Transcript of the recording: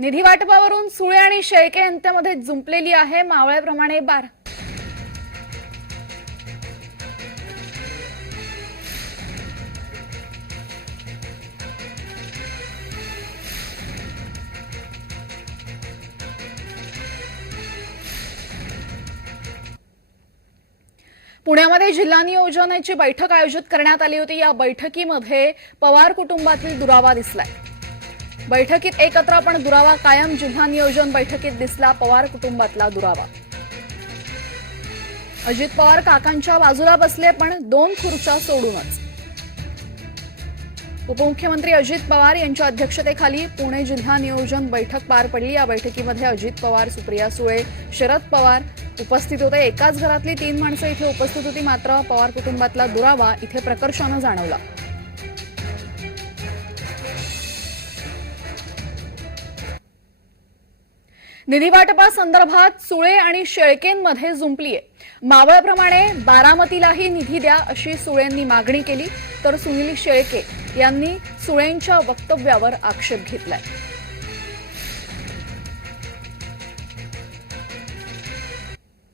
निधी वाटपावरून सुळे आणि शेळके यांच्यामध्ये जुंपलेली आहे मावळ्याप्रमाणे बार। पुण्यामध्ये जिल्हा नियोजनाची बैठक आयोजित करण्यात आली होती। या बैठकीमध्ये पवार कुटुंबातील दुरावा दिसलाय। बैठकीत एकत्र पण दुरावा कायम। जिल्हा नियोजन बैठकीत दिसला पवार कुटुंबातला दुरावा। अजित पवार काकांच्या बाजूला बसले पण दोन खुर्च्या सोडूनच। उपमुख्यमंत्री अजित पवार यांच्या अध्यक्षतेखाली पुणे जिल्हा नियोजन बैठक पार पडली। या बैठकीमध्ये अजित पवार, सुप्रिया सुळे, शरद पवार उपस्थित होते। एकाच घरातली 3 माणसं इथे उपस्थित होती। मात्र पवार कुटुंबातला दुरावा इथे प्रकर्षानं जाणवला। निधी वाटपासंदर्भात सुळे आणि शेळकेंमध्ये जुंपलीय। मावळप्रमाणे बारामतीलाही निधी द्या अशी सुळेंनी मागणी केली, तर सुनील शेळके यांनी सुळेंच्या वक्तव्यावर आक्षेप घेतलाय।